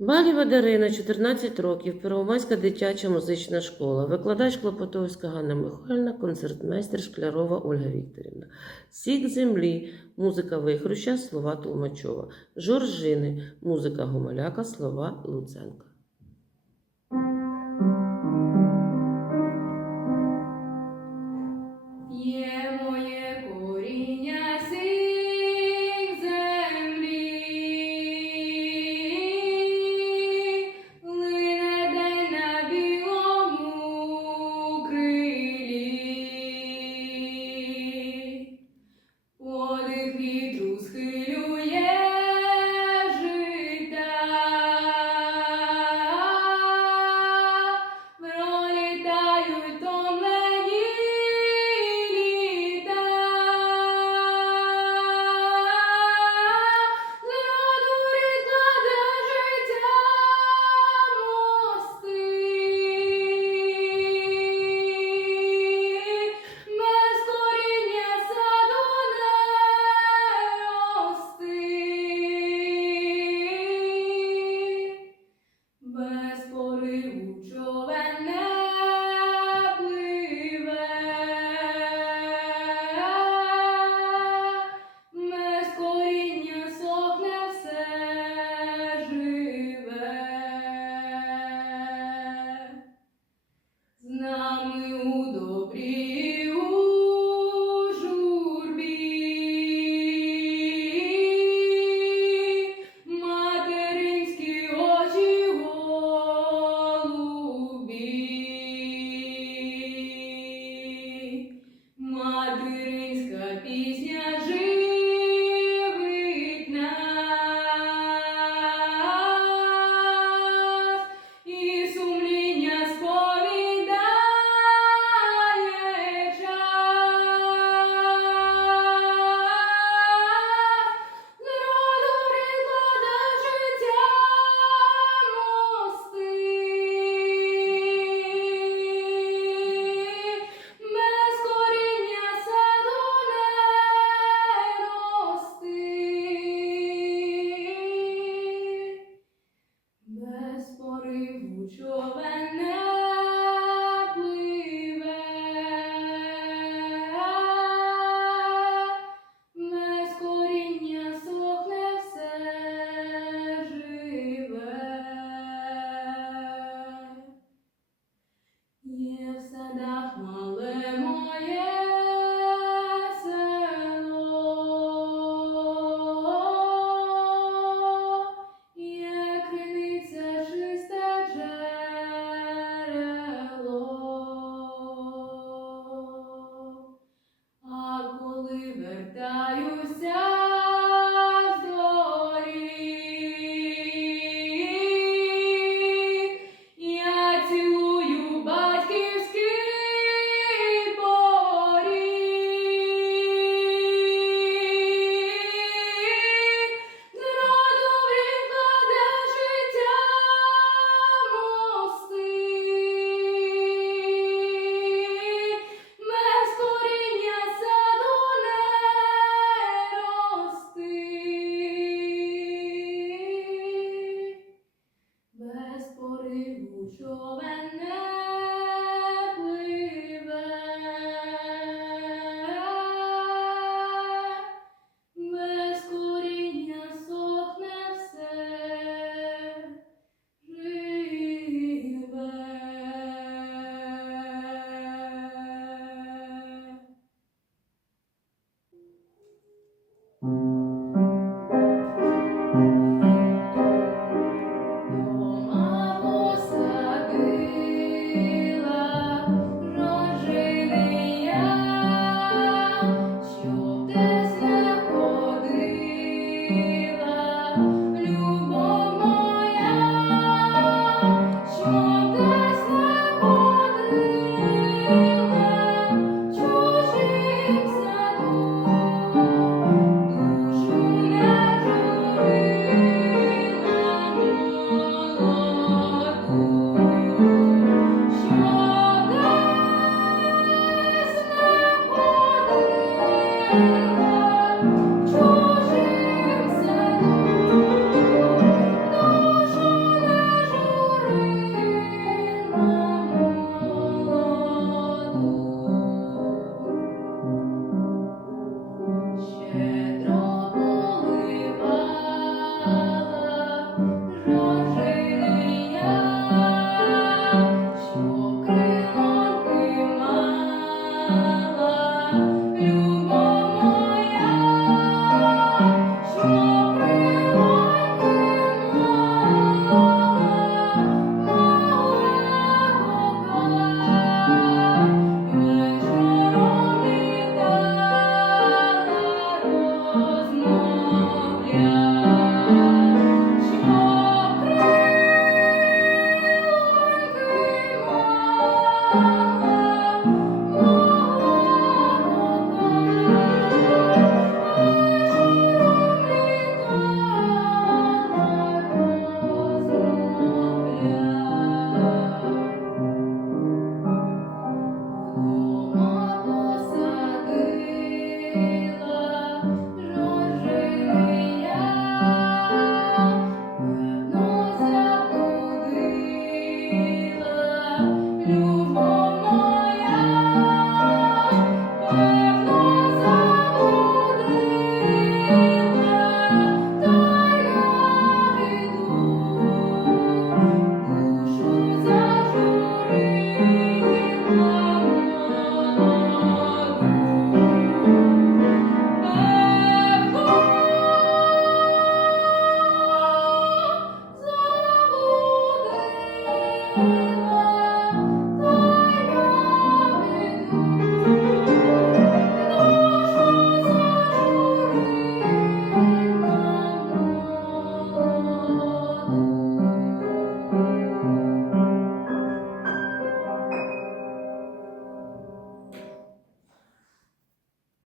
Балєва Дарина, 14 років, Первомайська дитяча музична школа, викладач Клопотовська Ганна Михайлівна, концертмейстер Шклярова Ольга Вікторівна. Сік землі, музика Вихруща, слова Толмачова. Жоржини, музика Гомоляка, слова Луценка. Подих вітру схилює